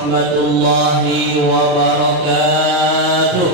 warahmatullahi wabarakatuh.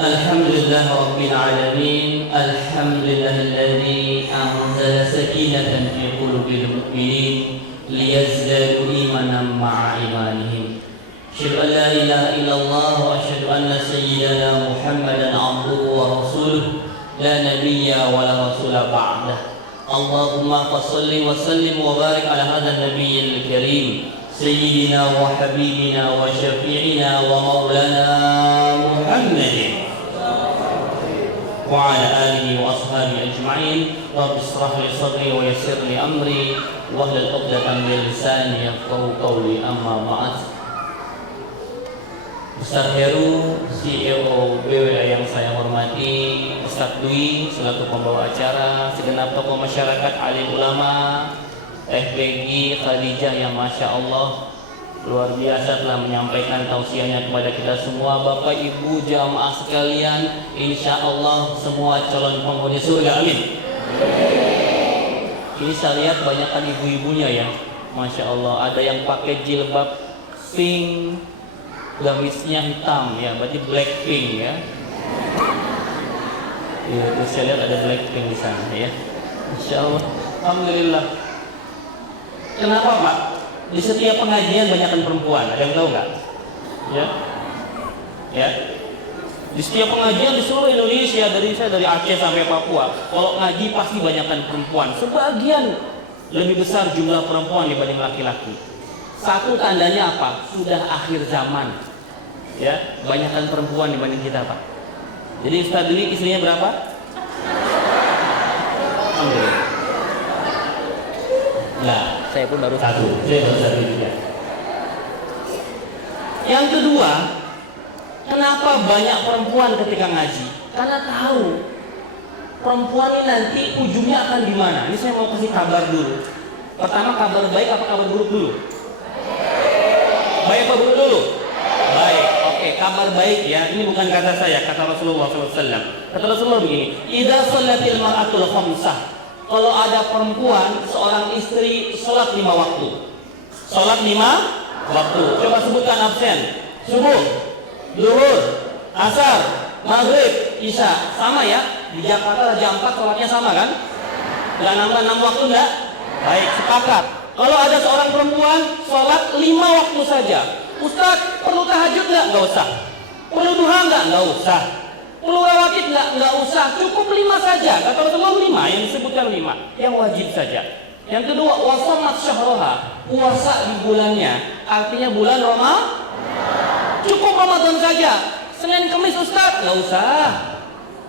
Alhamdulillah rabbil alamin. Alhamdulillahilladzi anzala sakinatan fi qulubil mu'minin liyazdadu imanan ma'a imanihim. Asyhadu an la ilaha illallah wa asyhadu anna sayyidana Muhammadan abduhu wa rasuluh la nabiyya wa la rasula ba'dah. Allahumma fassalli wa sallim wa barik ala hadzal nabiyyil karim sayyidina wa habibina wa syafi'ina wa maulana Muhammadin wa ala alihi wa ashabihi ajma'in. Rabbi ishrah li sadri wa yassir li amri wahlul 'uqdatam min lisani yafqahu qawli. Amma ba'd. Ustaz Heru, CEO BWA yang saya hormati, Ustaz Dwi selaku pembawa acara, segenap tokoh masyarakat, alim ulama, FBG Khadijah yang Masya Allah luar biasa telah menyampaikan tausiahnya kepada kita semua. Bapak Ibu jamaah sekalian, insya Allah semua calon penghuni surga, amin. Ini saya lihat banyakkan ibu-ibunya ya, Masya Allah. Ada yang pakai jilbab pink, gamisnya hitam ya, berarti Blackpink ya. Ya, terus saya lihat ada Blackpink di sana ya. Insya Allah, alhamdulillah. Kenapa Pak? Di setiap pengajian banyakkan perempuan, ada yang tahu nggak? Ya, ya. Di setiap pengajian di seluruh Indonesia, dari Aceh sampai Papua, kalau ngaji pasti banyakkan perempuan. Sebagian lebih besar jumlah perempuan dibanding laki-laki. Satu tandanya apa? Sudah akhir zaman. Ya, banyakkan perempuan dibanding kita, Pak. Jadi Ustaz Dwi istrinya berapa? Alhamdulillah. Nah, saya pun baru satu. Saya baru satu juga. Yang kedua, kenapa banyak perempuan ketika ngaji? Karena tahu perempuan ini nanti ujungnya akan di mana. Ini saya mau kasih kabar dulu. Pertama, kabar baik apa kabar buruk dulu? Baik apa buruk dulu? Baik. Oke, kabar baik ya. Ini bukan kata saya, kata Rasulullah SAW. Kata Rasulullah begini, idza shallatil mar'atul khamsah. Kalau ada perempuan, seorang istri sholat 5 waktu. Sholat 5 waktu. Coba sebutkan absen. Subuh, zuhur, asar, maghrib, isya. Sama ya? Di Jakarta jam 4 sholatnya sama kan? Gak nambah 6 waktu enggak? Baik, sepakat. Kalau ada seorang perempuan sholat 5 waktu saja. Ustaz, perlu tahajud nggak? Nggak usah. Perlu duha nggak? Nggak usah. Perlu rawatib nggak? Nggak usah. Cukup 5 saja. Kata Rasulullah 5, yang disebutkan 5, yang wajib saja. Yang kedua, wasomat syahroha, puasa di bulannya. Artinya bulan Ramadan. Cukup Ramadan saja. Senin Kamis Ustaz? Nggak usah.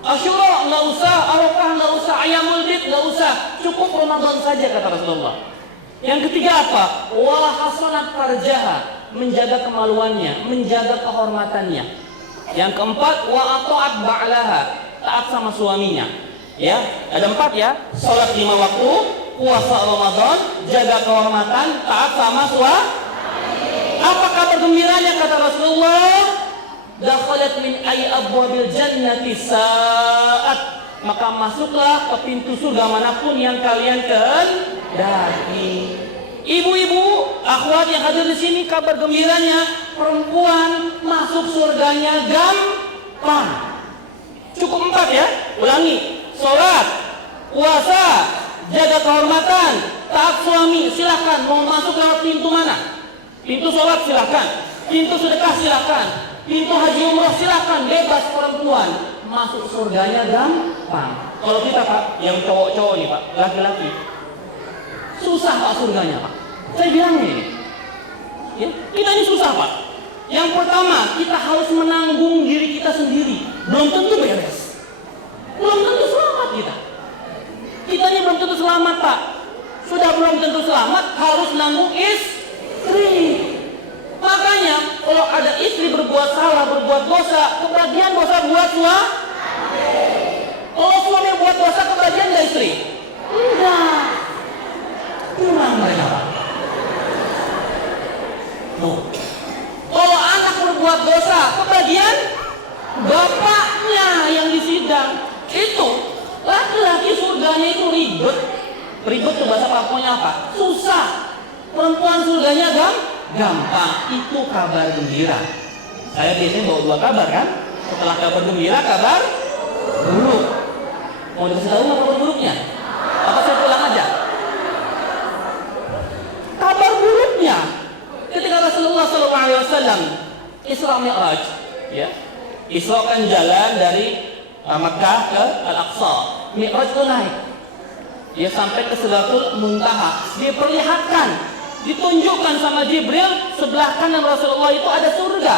Asyura nggak usah. Arafah nggak usah. Ayamul bid nggak usah. Cukup Ramadan saja kata Rasulullah. Yang ketiga apa? Wa hasanat farjaha, menjaga kemaluannya, menjaga kehormatannya. Yang keempat, wa ata'at ba'laha, taat sama suaminya. Ya, ada 4 ya. Salat 5 waktu, puasa Ramadan, jaga kehormatan, taat sama suami. Apa kabar gembiranya kata Rasulullah? Dakhalat min ay abwabil jannati sa'at, maka masuklah ke pintu surga manapun yang kalian kehendaki. Ibu-ibu, akhwat yang hadir di sini, kabar gembiranya perempuan masuk surganya gampang. Cukup 4 ya. Ulangi. Sholat, puasa, jaga kehormatan, taat suami. Silakan mau masuk lewat pintu mana? Pintu sholat silakan. Pintu sedekah silakan. Pintu haji umroh silakan. Bebas perempuan masuk surganya gampang. Kalau kita Pak, yang cowok-cowok nih Pak, laki-laki, susah Pak surganya Pak. Saya bilang ini, ya, kita ini susah Pak. Yang pertama, kita harus menanggung diri kita sendiri. Belum tentu beres. Belum tentu selamat kita. Kita ini belum tentu selamat Pak. Sudah belum tentu selamat, harus nanggung istri. Makanya kalau ada istri berbuat salah, berbuat dosa, kebagian dosa buat suami. Kalau suami buat dosa, kebagian nggak istri? Enggak. Kurang mereka Pak. Kalau anak berbuat dosa, kebagian bapaknya yang disidang. Itu laki-laki surganya itu ribet. Ribet tuh bahasa Papuanya apa? Susah. Perempuan surganya gampang. Itu kabar gembira. Saya biasanya bawa 2 kabar kan? Setelah kabar gembira, kabar buruk. Mau dikasih tahu kabar buruknya? Apa saya pulang aja? Kabar buruknya, ketika Rasulullah SAW Isra Mi'raj, ya, Isra kan jalan dari Makkah ke Al-Aqsa, Mi'raj itu naik, dia sampai ke Sidratul Muntaha, diperlihatkan, ditunjukkan sama Jibril, sebelah kanan Rasulullah itu ada surga,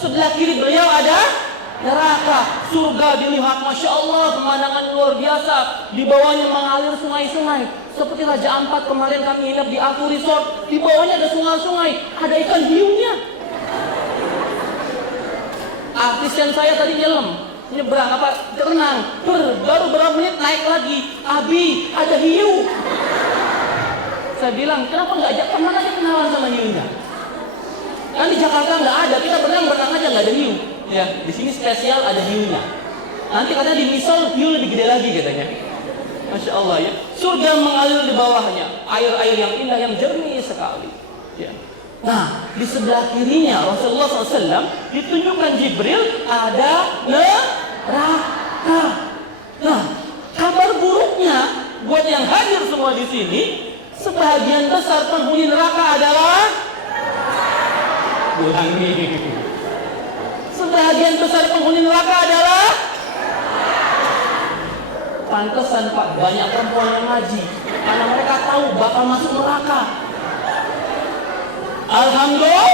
sebelah kiri beliau ada neraka. Surga dilihat, Masya Allah, pemandangan luar biasa, di bawahnya mengalir sungai-sungai, seperti Raja Ampat kemarin kami nginep di Aku Resort, di bawahnya ada sungai-sungai, ada ikan hiunya. Artis yang saya tadi nyebrang renang, baru berapa menit naik lagi, Abi, ada hiu. Saya bilang, kenapa nggak ajak teman aja kenalan sama hiunya? Kan di Jakarta nggak ada, kita berenang aja nggak ada hiu. Ya, di sini spesial ada hiunya. Nanti katanya di Misol hiu lebih gede lagi katanya. Masya Allah ya. Surga mengalir di bawahnya, air-air yang indah, yang jernih sekali. Ya. Nah, di sebelah kirinya Rasulullah SAW ditunjukkan Jibril ada neraka. Nah, kabar buruknya buat yang hadir semua di sini, sebagian besar penghuni neraka adalah ulangi. Sebagian besar penghuni neraka adalah pantesan Pak, banyak perempuan yang ngaji karena mereka tahu bakal masuk neraka. Alhamdulillah.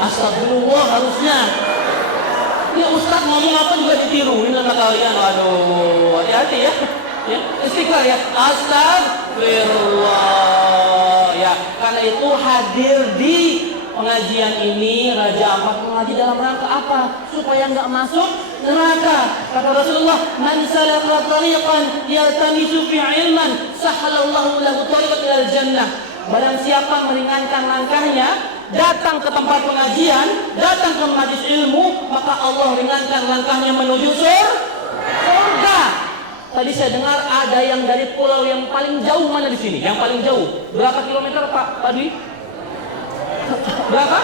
Astagfirullah harusnya. Ini Ustaz ngomong apa juga ditiruin sama kalian. Waduh, hati-hati ya. Ya, istighfar ya. Astagfirullah. Ya, karena itu hadir di pengajian ini Raja Ampat mengaji dalam rangka apa? Supaya nggak masuk neraka. Kata Rasulullah, "Man salaka tariqan yaltamisu fi 'ilman, sahalallahu lahu tariqan ilal jannah." Barang siapa meringankan langkahnya datang ke tempat pengajian, datang ke majelis ilmu, maka Allah ringankan langkahnya menuju surga. Tadi saya dengar ada yang dari pulau yang paling jauh mana di sini? Yang paling jauh berapa kilometer Pak Dwi? Berapa?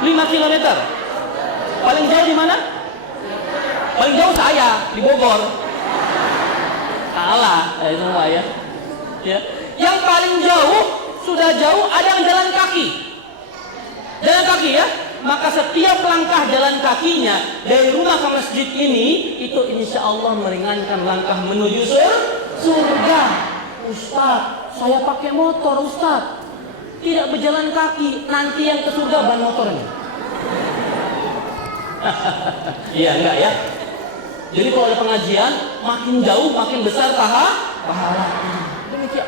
5 kilometer. Paling jauh di mana? Paling jauh saya di Bogor. Kalah semua ya. Ya. Yang paling jauh sudah jauh ada yang jalan kaki. Jalan kaki ya. Maka setiap langkah jalan kakinya dari rumah ke masjid ini itu insya Allah meringankan langkah menuju surga. Ustaz, saya pakai motor Ustaz. Tidak berjalan kaki, nanti yang ke surga ban motornya. Iya enggak ya? Jadi kalau ada pengajian, makin jauh makin besar pahala. Demikian.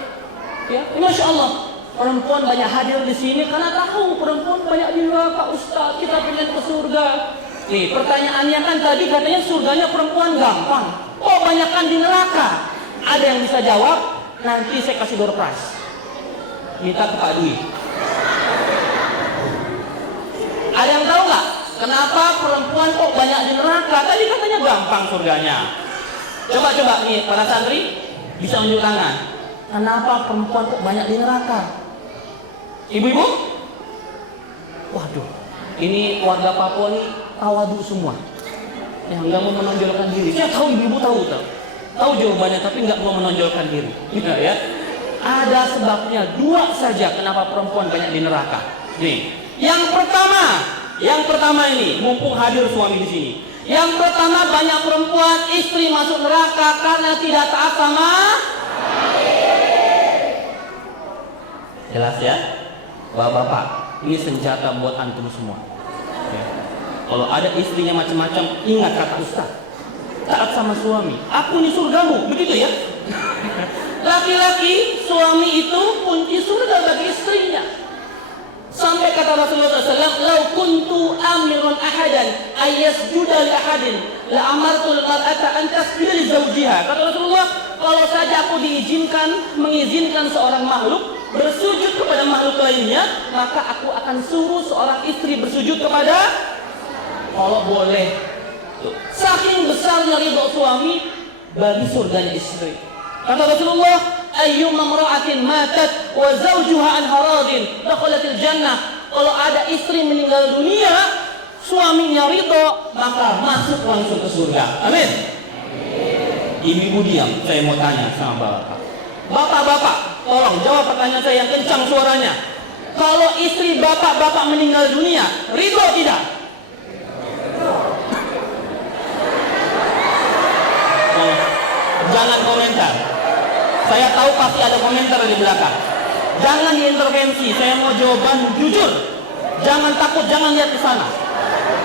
Ya, Masya Allah. Perempuan banyak hadir di sini karena tahu perempuan banyak di neraka. Ustaz, kita pengen ke surga. Nih, pertanyaannya kan tadi katanya surganya perempuan gampang. Oh, banyakkan di neraka. Ada yang bisa jawab? Nanti saya kasih door prize. Minta ke Pak Dwi. Ada yang tahu nggak kenapa perempuan kok banyak di neraka? Tadi katanya gampang surganya. Coba nih para santri bisa unjuk tangan. Kenapa perempuan kok banyak di neraka? Ibu-ibu? Waduh, ini warga Papua nih tawadu semua. Yang nggak mau menonjolkan diri. Saya tahu ibu-ibu tahu jawabannya, tapi nggak mau menonjolkan diri. Ya. Ada sebabnya 2 saja kenapa perempuan banyak di neraka. Nih, yang pertama ini, mumpung hadir suami di sini. Yang pertama, banyak perempuan istri masuk neraka karena tidak taat sama. Jelas ya, bapak-bapak, ini senjata buat antum semua. Ya. Kalau ada istrinya macam-macam, ingat kata Ustaz, taat sama suami. Aku nih surgamu, begitu ya. Laki-laki, suami itu kunci surga bagi istrinya. Sampai kata Rasulullah SAW, "Lau kuntu amiran ahadan ayyasjuda li ahadin, la amartul mar'ata an tasjuda li zawjiha." Kata Rasulullah, kalau saja aku mengizinkan seorang makhluk bersujud kepada makhluk lainnya, maka aku akan suruh seorang istri bersujud kepada. Kalau boleh, Tuh. Saking besarnya ridho suami bagi surganya istri. Kata Rasulullah, ayyuma imra'atin matat wa zawjuha an haradin dakhalatil jannah. Kalau ada istri meninggal dunia, suaminya ridho, maka masuk langsung ke surga. Amin. Ibu-ibu diam, saya mau tanya sama bapak. Bapak-bapak, tolong jawab pertanyaan saya yang kencang suaranya. Kalau istri bapak-bapak meninggal dunia, ridho tidak? Oh, jangan komentar. Saya tahu pasti ada komentar di belakang. Jangan diintervensi, saya mau jawaban jujur. Jangan takut, jangan lihat ke sana.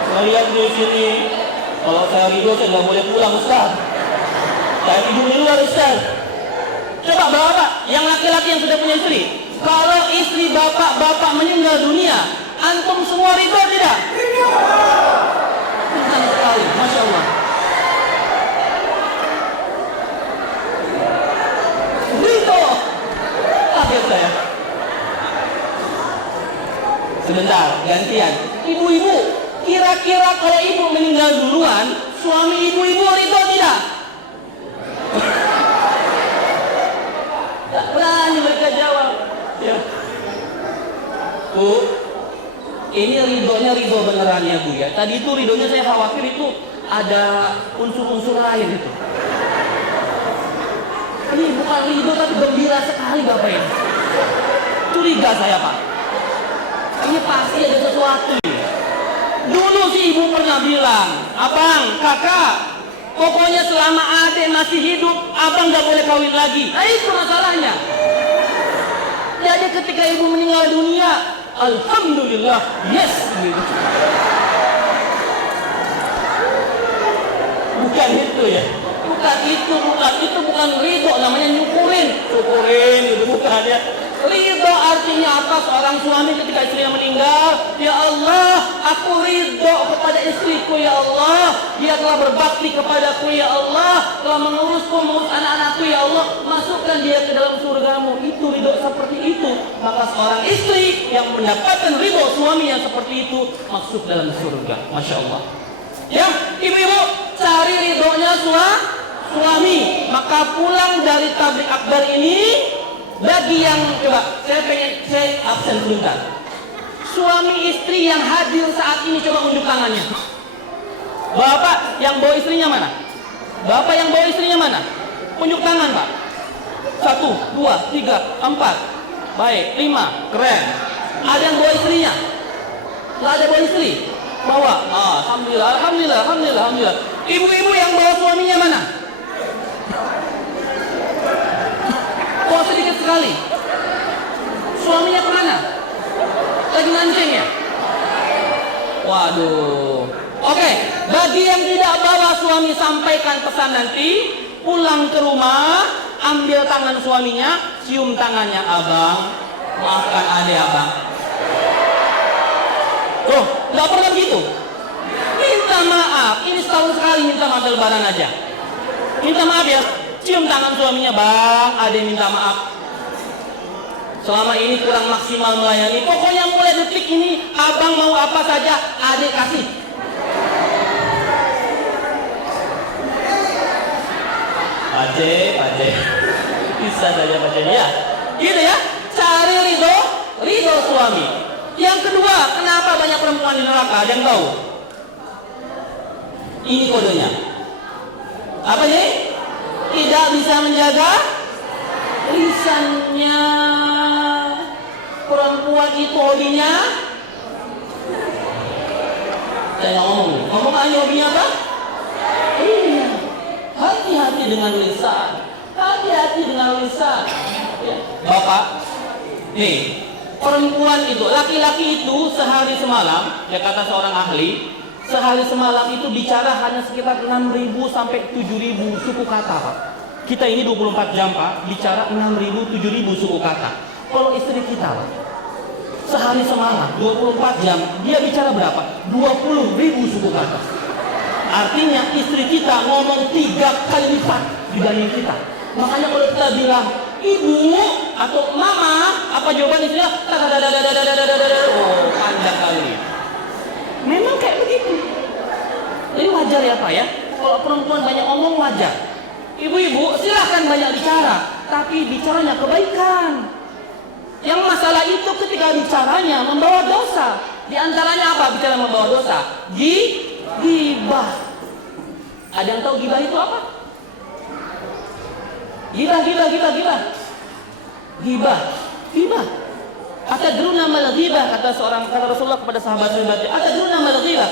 Saya lihat di sini, kalau saya ridho saya nggak boleh pulang, Ustaz. Saya tidur di luar, Ustaz. Coba bapak, yang laki-laki yang sudah punya istri, kalau istri bapak-bapak meninggal dunia, antum semua ridho tidak? Senang sekali, Masya Allah. Ridho. Kaget saya. Sebentar, gantian. Ibu-ibu, kira-kira kalau ibu meninggal duluan, suami ibu-ibu ridho tidak? Tak berani mereka jawab. Ya. Bu, ini ridhonya ridho beneran ya Bu ya. Tadi itu ridhonya saya khawatir itu ada unsur-unsur lain itu. Ini bukan ridho tapi gembira sekali Bapak ini. Curiga saya Pak. Ini pasti ada sesuatu. Dulu si ibu pernah bilang, abang, kakak, pokoknya selama adek masih hidup, abang gak boleh kawin lagi. Nah itu masalahnya. Jadi ketika ibu meninggal dunia, alhamdulillah, yes. Bukan itu ya. Bukan itu bukan ridho, namanya syukurin itu bukan ya. Ridho artinya apa? Seorang suami ketika istrinya meninggal, ya Allah, aku ridho kepada istriku ya Allah, dia telah berbakti kepadaku ya Allah, telah mengurus anak-anakku ya Allah, masukkan dia ke dalam surgamu. Itu ridho seperti itu. Maka seorang istri yang mendapatkan ridho suami yang seperti itu masuk dalam surga. Masya Allah. Ya, ibu-ibu, cari ridhonya suami. Maka pulang dari tablik akbar ini, bagi yang coba, saya absen sebentar. Suami istri yang hadir saat ini coba unjuk tangannya. Bapak yang bawa istrinya mana? Bapak yang bawa istrinya mana? Unjuk tangan Pak. 1, 2, 3, 4. Baik, 5. Keren. Ada yang bawa istrinya? Tidak ada bawa istri? Bawa. Alhamdulillah. Ibu-ibu yang bawa suaminya mana? Kok sedikit sekali? Suaminya kemana? Lagi mancing ya? Waduh. Oke, bagi yang tidak bawa suami, sampaikan pesan nanti. Pulang ke rumah, ambil tangan suaminya, cium tangannya. Abang, maafkan adek abang. Tuh, gak pernah gitu. Minta maaf. Ini setahun sekali minta maaf lebaran aja. Minta maaf ya. Cium tangan suaminya, bang, adek minta maaf. Selama ini kurang maksimal melayani. Pokoknya mulai detik ini, abang mau apa saja, adek kasih. Pajek. Bisa saja pajek ya. Gitu ya. Cari ridho suami. Yang kedua, kenapa banyak perempuan di neraka? Ada yang tahu? Ini kodenya. Apa nih? Tidak bisa menjaga lisannya. Perempuan itu hobinya, saya ngomong aja hobinya apa? Iya. Hati-hati dengan lisan. Ya. Bapak, nih perempuan itu, laki-laki itu sehari semalam, ya kata seorang ahli, sehari semalam itu bicara hanya sekitar 6.000 sampai 7.000 suku kata Pak. Kita ini 24 jam Pak, bicara 6.000 7.000 suku kata. Kalau istri kita Pak, sehari semalam 24 jam dia bicara berapa? 20.000 suku kata. Artinya istri kita ngomong 3 kali lipat dibanding kita. Makanya kalau kita bilang ibu atau mama, apa jawaban istrinya? Oh, panjang kali. Memang kayak begitu. Ini wajar ya Pak ya. Kalau perempuan banyak omong wajar. Ibu-ibu silahkan banyak bicara, tapi bicaranya kebaikan. Yang masalah itu ketika bicaranya membawa dosa. Di antaranya apa bicara membawa dosa? Ghibah. Ada yang tahu ghibah itu apa? Ghibah. Atadruna mal ghibah, kata Rasulullah kepada sahabat-sahabatnya. Atadruna mal ghibah.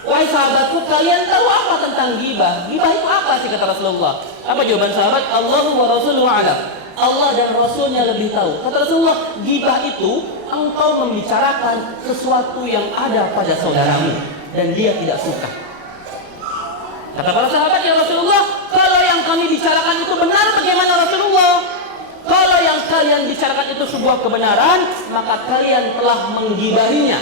Wahai sahabatku, kalian tahu apa tentang ghibah? Ghibah itu apa sih, kata Rasulullah? Apa jawaban sahabat? Allahu wa rasuluhu a'lam. Allah dan Rasulnya lebih tahu. Kata Rasulullah, ghibah itu engkau membicarakan sesuatu yang ada pada saudaramu dan dia tidak suka. Kata para sahabat, ya Rasulullah, kalau yang kami bicarakan itu benar, bagaimana Rasulullah? Kalau yang kalian bicarakan itu sebuah kebenaran, maka kalian telah menggibahinya.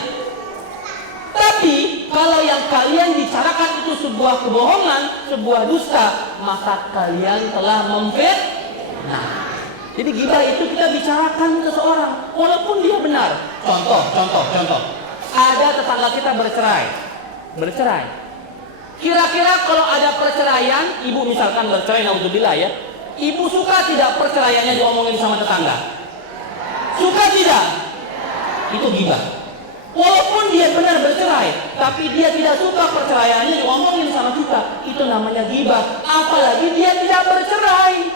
Tapi kalau yang kalian bicarakan itu sebuah kebohongan, sebuah dusta, maka kalian telah memfitnah. Jadi ghibah itu kita bicarakan seseorang walaupun dia benar. Contoh. Ada tetangga kita bercerai. Kira-kira kalau ada perceraian, ibu misalkan bercerai, naudzubillah ya. Ibu suka tidak perceraiannya diomongin sama tetangga? Suka tidak? Itu ghibah. Walaupun dia benar bercerai, tapi dia tidak suka perceraiannya diomongin sama kita. Itu namanya ghibah. Apalagi dia tidak bercerai.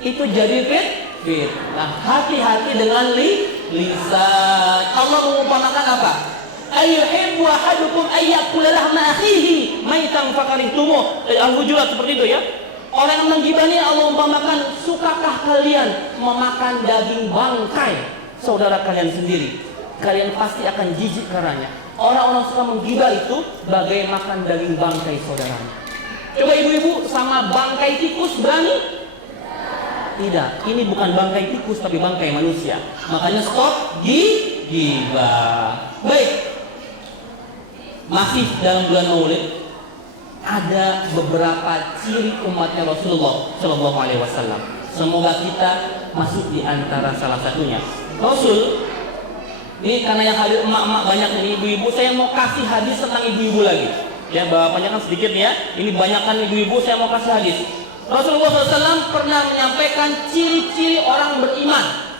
Itu jadi fitnah. Hati-hati dengan lisan. Allah mengumpamakan apa? Ayyuhibbu ahadukum ayyakula lahma akhihi maitan fakarihtumuh. Al-Hujurat seperti itu ya. Orang yang menggibahi Allah umpamakan, sukakah kalian memakan daging bangkai saudara kalian sendiri? Kalian pasti akan jijik karenanya. Orang-orang suka menggibah itu bagai makan daging bangkai saudaranya. Coba ibu-ibu sama bangkai tikus berani? Tidak, ini bukan bangkai tikus tapi bangkai manusia. Makanya stop gibah. Baik. Masih dalam bulan Maulid ada beberapa ciri umatnya Rasulullah Shallallahu Alaihi Wasallam. Semoga kita masuk di antara salah satunya. Rasul ini karena yang hadir emak-emak banyak nih, ibu-ibu, saya mau kasih hadis tentang ibu-ibu lagi. Ya, bapaknya kan sedikit nih ya. Ini banyak kan ibu-ibu, saya mau kasih hadis. Rasulullah SAW pernah menyampaikan ciri-ciri orang beriman.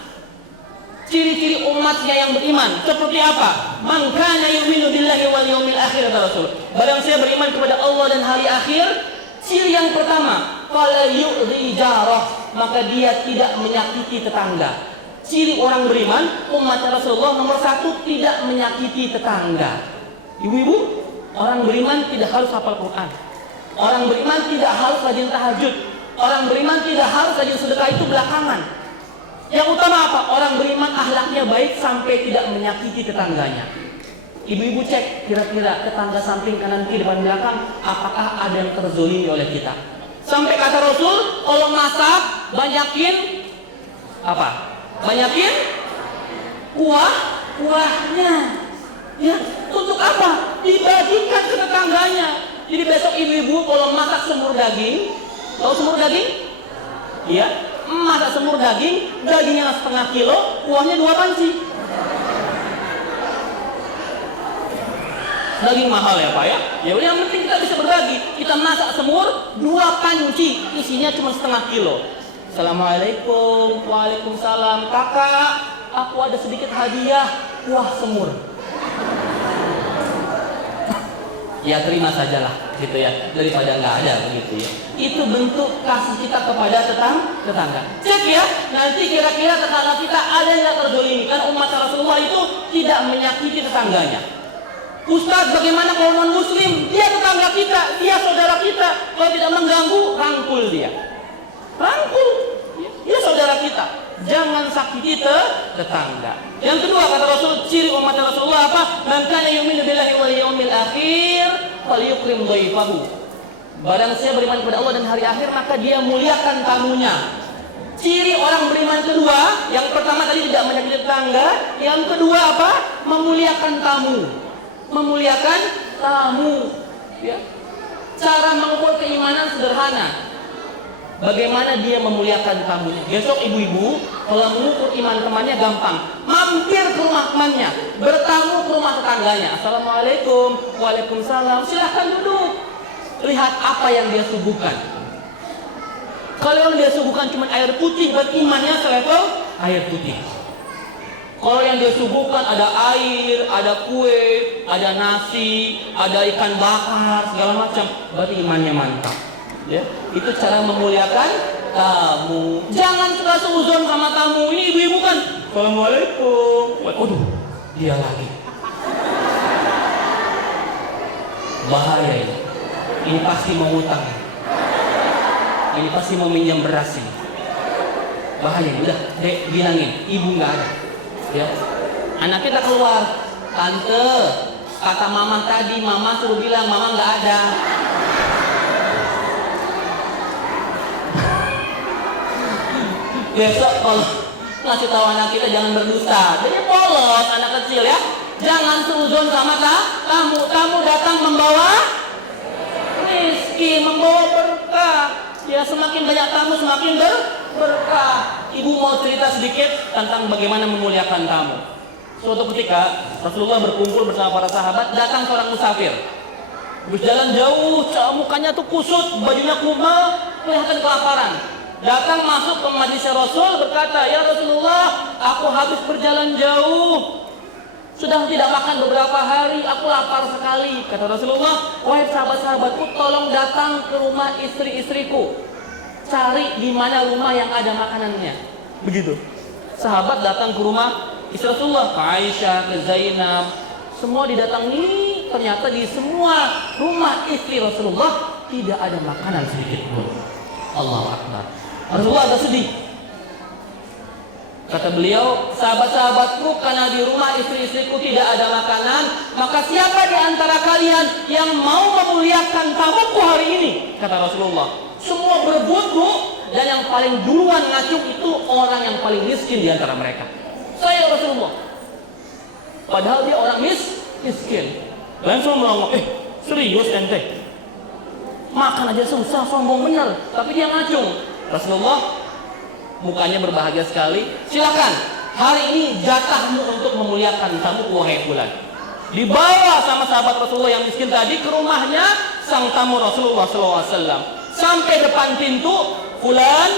Ciri-ciri umatnya yang beriman. Seperti apa? Man kana yu'minu billahi wal yawmil akhir, kata Rasul. Barang saya beriman kepada Allah dan hari akhir, ciri yang pertama, fala yu'dhi jarah, maka dia tidak menyakiti tetangga. Ciri orang beriman, umat Rasulullah nomor satu, tidak menyakiti tetangga. Ibu-ibu, orang beriman tidak harus hafal Quran. Orang beriman tidak harus rajin tahajud. Orang beriman tidak harus rajin sedekah, itu belakangan. Yang utama apa? Orang beriman akhlaknya baik sampai tidak menyakiti tetangganya. Ibu-ibu cek, kira-kira tetangga samping, kanan, kiri, depan, belakang, apakah ada yang terzolimi oleh kita? Sampai kata Rasul, kalau masak, banyakin apa? Banyakin kuahnya. Ya, untuk apa? Dibagikan ke tetangganya. Jadi besok ibu-ibu kalau masak semur daging, tahu semur daging? Iya, masak semur daging, dagingnya setengah kilo, kuahnya 2 panci. Daging mahal ya Pak ya. Ya udah, yang penting kita bisa berbagi. Kita masak semur 2 panci, isinya cuma setengah kilo. Assalamualaikum. Waalaikumsalam. Kakak, aku ada sedikit hadiah kuah semur. Ya terima sajalah gitu ya, daripada nggak ada begitu ya. Itu bentuk kasih kita kepada tetangga. Cek ya, nanti kira-kira tetangga kita ada yang terzolimi. Kan umat Rasulullah itu tidak menyakiti tetangganya. Ustaz, bagaimana kalau non muslim? Dia tetangga kita, dia saudara kita. Kalau tidak mengganggu, rangkul dia. Rangkul, dia saudara kita. Jangan sakiti tetangga. Yang kedua kata Rasul, ciri umat Rasulullah apa? Man kana yu'minu billahi wal yawmil akhir falyukrim dhaifahu. Barang siapa beriman kepada Allah dan hari akhir, maka dia muliakan tamunya. Ciri orang beriman kedua, yang pertama tadi tidak menyakiti tetangga, yang kedua apa? Memuliakan tamu. Memuliakan tamu. Ya. Cara mengukur keimanan sederhana. Bagaimana dia memuliakan tamunya. Besok ibu-ibu kalau mengukur iman temannya gampang. Maaf mampir ke rumah temannya, bertamu ke rumah tetangganya. Assalamualaikum, waalaikumsalam, silahkan duduk. Lihat apa yang dia suguhkan. Kalau yang dia suguhkan cuma air putih, berarti imannya selevel air putih. Kalau yang dia suguhkan ada air, ada kue, ada nasi, ada ikan bakar, segala macam, berarti imannya mantap. Ya, itu cara memuliakan tamu. Jangan suka seuzon sama tamu. Ini ibu-ibu kan, assalamualaikum. Waduh, dia lagi. Bahaya ini. Ini pasti mau utang. Ini pasti mau minjam beras ini. Bahaya. Udah, dek bilangin, ibu nggak ada. Ya, anak kita keluar, tante, kata mama tadi, mama suruh bilang mama nggak ada. Besok kalau ngasih tahu anak kita jangan berdusta, jadi polos anak kecil ya. Jangan suzon sama tamu datang membawa rezeki, membawa berkah. Ya, semakin banyak tamu semakin berkah. Ibu mau cerita sedikit tentang bagaimana memuliakan tamu. Suatu ketika Rasulullah berkumpul bersama para sahabat, datang seorang musafir. Berjalan jauh, mukanya tuh kusut, bajunya kumal, kelihatan kelaparan. Datang masuk ke majlis Rasul, berkata, "Ya Rasulullah, aku habis berjalan jauh, sudah tidak makan beberapa hari, aku lapar sekali." Kata Rasulullah, "Wahai sahabat-sahabatku, tolong datang ke rumah istri-istriku, cari di mana rumah yang ada makanannya." Begitu. Sahabat datang ke rumah istri Rasulullah, ke Aisyah, ke Zainab, semua didatangi. Ternyata di semua rumah istri Rasulullah tidak ada makanan sedikit pun. Allahu Akbar. Rasulullah agak sedih. Kata beliau, "Sahabat-sahabatku, karena di rumah istri-istriku tidak ada makanan, maka siapa di antara kalian yang mau memuliakan tamuku hari ini?" Kata Rasulullah. Semua berebut, Bu, dan yang paling duluan ngacung itu orang yang paling miskin di antara mereka. Saya Rasulullah. Padahal dia orang miskin. Langsung melongo, serius ente? Makan aja susah, sombong bener. Tapi dia ngacung. Rasulullah mukanya berbahagia sekali. Silakan, hari ini jatahmu untuk memuliakan tamu, wahai fulan. Dibawa sama sahabat Rasulullah yang miskin tadi ke rumahnya sang tamu Rasulullah SAW. Sampai depan pintu, fulan,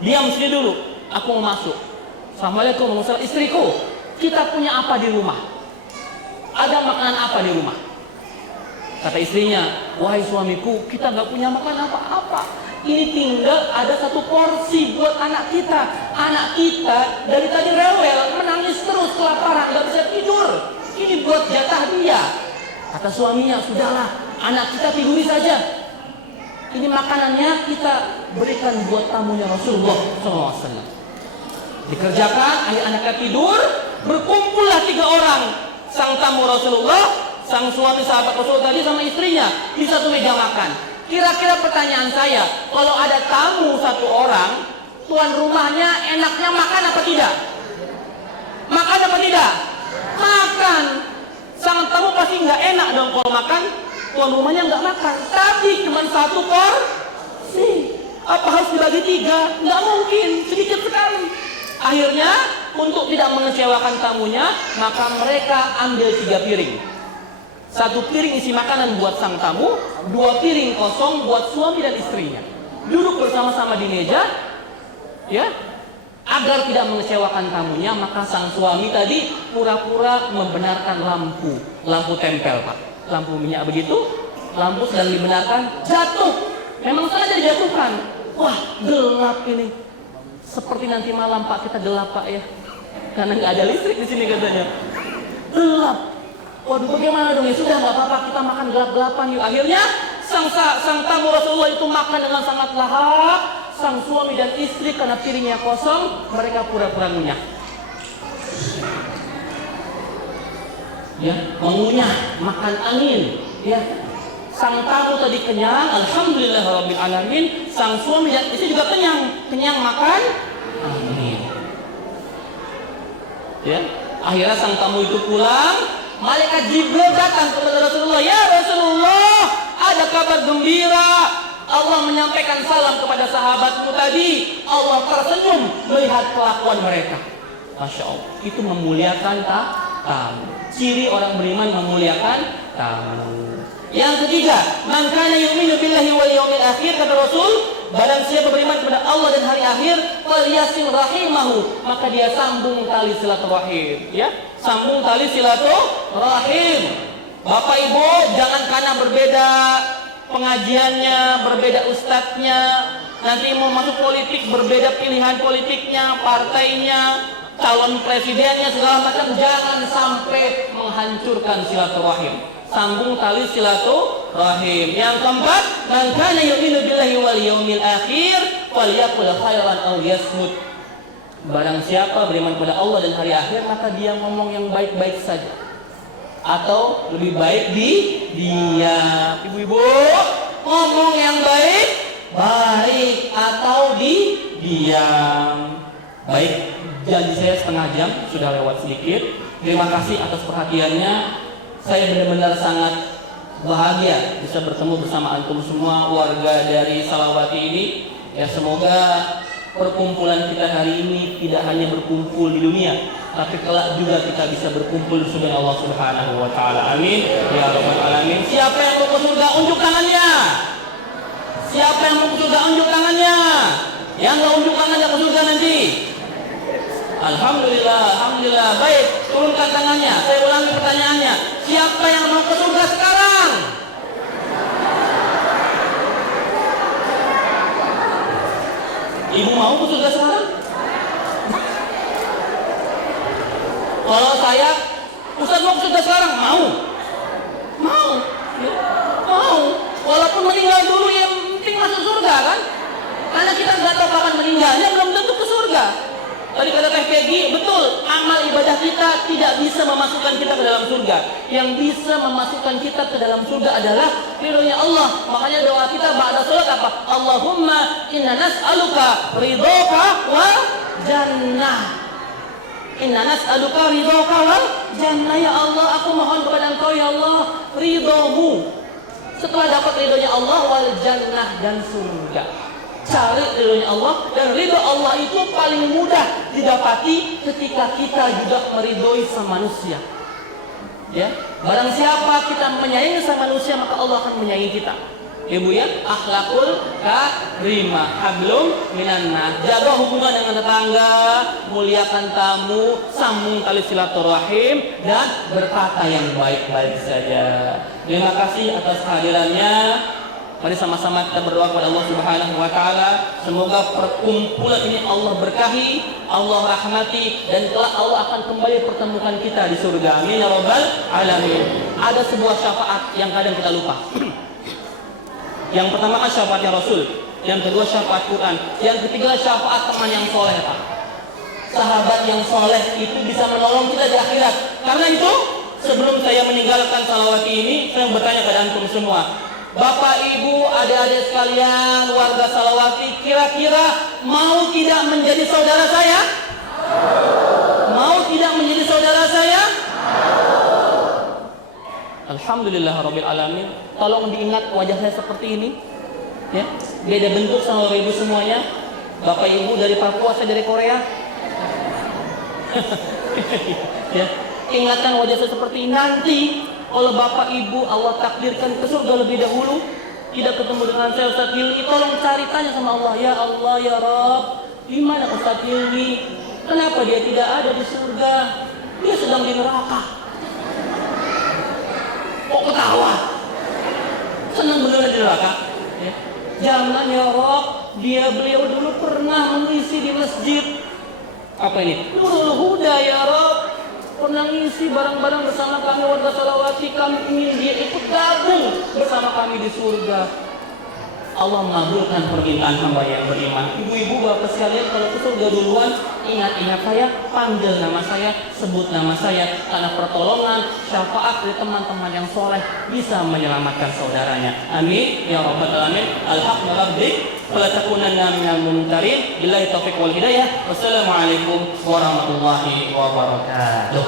diam sini dulu, aku mau masuk. Assalamualaikum warahmatullahi wabarakatuh. Istriku, kita punya apa di rumah? Ada makanan apa di rumah? Kata istrinya, "Wahai suamiku, kita nggak punya makanan apa-apa. Ini tinggal ada satu porsi buat anak kita. Anak kita dari tadi rewel, menangis terus, kelaparan, nggak bisa tidur. Ini buat jatah dia." Kata suaminya, "Sudahlah, anak kita tiduri saja. Ini makanannya kita berikan buat tamunya Rasulullah SAW." Dikerjakan, anak-anaknya tidur, berkumpullah 3 orang. Sang tamu Rasulullah, sang suami sahabat Rasulullah tadi sama istrinya di satu meja makan. Kira-kira pertanyaan saya, kalau ada tamu 1 orang, tuan rumahnya enaknya makan apa tidak? Makan apa tidak? Makan. Sang tamu pasti nggak enak dong kalau makan, tuan rumahnya nggak makan. Tapi cuma 1 porsi. Apa harus dibagi 3? Nggak mungkin, sedikit sekali. Akhirnya, untuk tidak mengecewakan tamunya, maka mereka ambil 3 piring. 1 piring isi makanan buat sang tamu, 2 piring kosong buat suami dan istrinya. Duduk bersama-sama di meja, ya, agar tidak mengecewakan tamunya, maka sang suami tadi pura-pura membenarkan lampu tempel, Pak, lampu minyak begitu, lampu sedang dibenarkan, jatuh, memang sengaja dijatuhkan. Wah, gelap ini. Seperti nanti malam, Pak, kita gelap, Pak, ya, karena nggak ada listrik di sini katanya. Gelap. Waduh, bagaimana dong? Ya sudah, nggak apa-apa, kita makan gelap-gelapan yuk. Akhirnya sang tamu Rasulullah itu makan dengan sangat lahap. Sang suami dan istri karena piringnya kosong, mereka pura-pura ngunyah. Ya, mengunyah, makan angin. Ya, sang tamu tadi kenyang, alhamdulillahirabbil alamin. Sang suami dan istri juga kenyang makan angin. Ya, akhirnya sang tamu itu pulang. Malaikat Jibril datang kepada Rasulullah. "Ya Rasulullah, ada kabar gembira. Allah menyampaikan salam kepada sahabatmu tadi. Allah tersenyum melihat kelakuan mereka." Masya Allah, itu memuliakan tamu. Ciri orang beriman memuliakan tamu. Yang ketiga, man kana yu'minu billahi wal yawmil akhir, kata Rasul, barang siapa beriman kepada Allah dan hari akhir, falyasil rahimahu, maka dia sambung tali silaturahim. Ya, sambung tali silaturahim. Bapak Ibu, jangan karena berbeda pengajiannya, berbeda ustadznya, nanti mau masuk politik berbeda pilihan politiknya, partainya, calon presidennya, segala macam, jangan sampai menghancurkan silaturahim. Sambung tali silaturahim. Yang keempat, man kana yu'minu billahi wal yawmil akhir falyaqul khairan aw yasmut. Barang siapa beriman kepada Allah dan hari akhir, maka dia ngomong yang baik-baik saja, atau lebih baik diam. Ibu-ibu, ngomong yang baik atau diam. Baik, janji saya setengah jam sudah lewat sedikit. Terima kasih atas perhatiannya. Saya benar-benar sangat bahagia bisa bertemu bersama antum semua warga dari Salawati ini. Ya, semoga perkumpulan kita hari ini tidak hanya berkumpul di dunia, tapi kelak juga kita bisa berkumpul di surga Allah Subhanahu wa taala. Amin ya rabbal alamin. Siapa yang mau ke surga unjuk tangannya? Siapa yang mau ke surga unjuk tangannya? Yang enggak unjuk tangannya ke surga nanti. Alhamdulillah, alhamdulillah. Baik, turunkan tangannya. Saya ulangi pertanyaannya. Siapa yang mau ke surga sekarang? Ibu mau ke surga sekarang? Kalau saya, Ustaz mau ke surga sekarang? Mau. Walaupun meninggal dulu, yang penting masuk surga kan? Karena kita nggak tahu kapan meninggalnya, belum tentu ke surga. Tadi kata Teh Peggy, betul, amal ibadah kita tidak bisa memasukkan kita ke dalam surga. Yang bisa memasukkan kita ke dalam surga adalah ridhonya Allah. Makanya doa kita ba'da salat apa? Allahumma inna nas'aluka ridhoka wal jannah. Inna nas'aluka ridhoka wal jannah. Ya Allah, aku mohon kepada Engkau ya Allah ridhomu. Setelah dapat ridhonya Allah, wal jannah, dan surga. Cari ridhonya Allah, dan ridho Allah itu paling mudah didapati ketika kita juga meridhoi sama manusia. Ya, barang siapa kita menyayangi sama manusia, maka Allah akan menyayangi kita. Ibu ya, akhlakul karimah, hablum minannas. Jaga hubungan dengan tetangga, muliakan tamu, sambung tali silaturahim, dan berkata yang baik-baik saja. Terima kasih atas kehadirannya. Mari sama-sama kita berdoa kepada Allah Subhanahu wa taala, semoga perkumpulan ini Allah berkahi, Allah rahmati, dan kelak Allah akan kembali pertemukan kita di surga. Amin ya rabbal alamin. Ada sebuah syafaat yang kadang kita lupa. Yang pertama syafaatnya Rasul, yang kedua syafaat Quran, yang ketiga syafaat teman yang soleh, Pak. Sahabat yang soleh itu bisa menolong kita di akhirat. Karena itu, sebelum saya meninggalkan Salawati ini, saya bertanya kepada antum semua, Bapak, Ibu, adik-adik sekalian, warga Salawati, kira-kira mau tidak menjadi saudara saya? Mau tidak menjadi saudara saya? Alhamdulillah Rabbil Alamin. Tolong diingat wajah saya seperti ini, ya, beda bentuk sama Bapak Ibu semuanya. Bapak Ibu dari Papua, saya dari Korea. Ya, ingatkan wajah saya seperti ini. Nanti kalau Bapak Ibu Allah takdirkan ke surga lebih dahulu, tidak ketemu dengan saya Ustaz Hilmi, tolong cari tanya sama Allah, ya Allah ya Rabb, di mana Ustaz Hilmi? Kenapa dia tidak ada di surga? Dia sedang di neraka. Kok ketawa? Senang beneran di neraka? Ya. Jangan ya Rabb, beliau dulu pernah mengisi di masjid. Apa ini? Nurul Huda ya Rabb. Pernah ngisi barang-barang bersama kami warga Salawati, kami ingin dia ikut gabung bersama kami di surga. Allah mengabulkan permintaan hamba yang beriman. Ibu-ibu, bapak sekalian, kalau ke surga duluan, ingat-ingat saya, panggil nama saya, sebut nama saya, karena pertolongan, syafaat dari teman-teman yang soleh bisa menyelamatkan saudaranya. Amin ya rabbal alamin. Alhamdulillah rabbik fala takunanna minal mumtarin. Billahi taufiq wal hidayah. Wassalamualaikum warahmatullahi wabarakatuh.